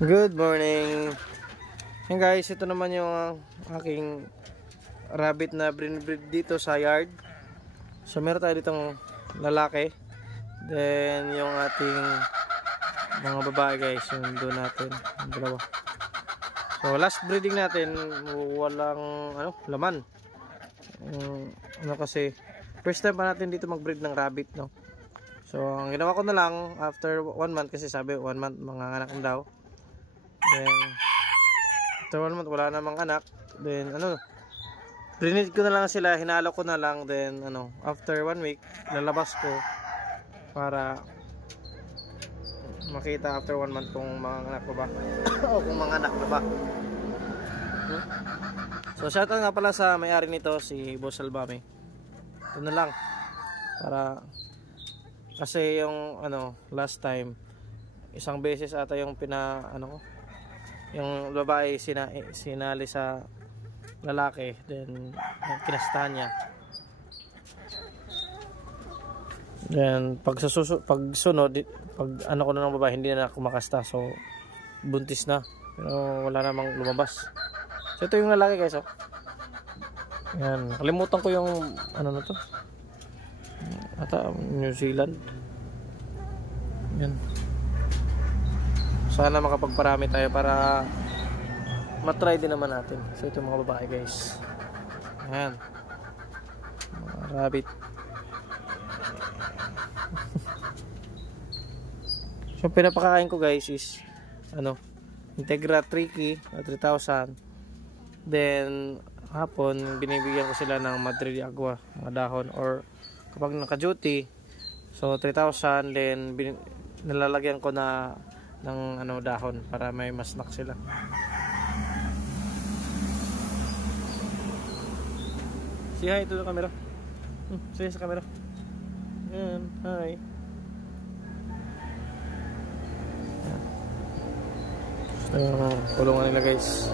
Good morning. Yan guys, ito naman yung aking rabbit na breed dito sa yard. So meron tayo ditong lalaki. Then yung ating mga babae guys, yung doon natin, yung dalawa. So last breeding natin, walang laman. Kasi first time pa natin dito mag-breed ng rabbit, no. So ang ginawa ko na lang after 1 month, kasi sabi 1 month manganganak na daw. Then after 1 month wala namang anak. Then breed ko na lang sila, hinalo ko na lang. Then after 1 week lalabas ko para makita after 1 month kung manganganak pa ba o kung manganak na ba. So shoutout nga pala sa may-ari nito, si Boss Albame. Ito na lang para, kasi yung last time isang beses ata yung yung babae sinali sa lalaki, then kinastahan niya. Then pag sunod, pag ko na ng babae, hindi na kumakasta, so buntis na, pero wala namang lumabas. So ito yung lalaki guys, yan, kalimutan ko yung na to ata New Zealand. Yan, sana makapagparami tayo para matry din naman natin. So ito yung mga babae guys, yan, mga rabbit. So pinapakain ko guys is Integra Tricky 3,000. Then hapon binibigyan ko sila ng Madrid Agua, mga dahon, or kapag naka-duty, so 3,000. Then nilalagyan ko na ng dahon para may mas snack sila. Say hi to the camera. Say sa camera. Yan, hi. Kulungan nila guys.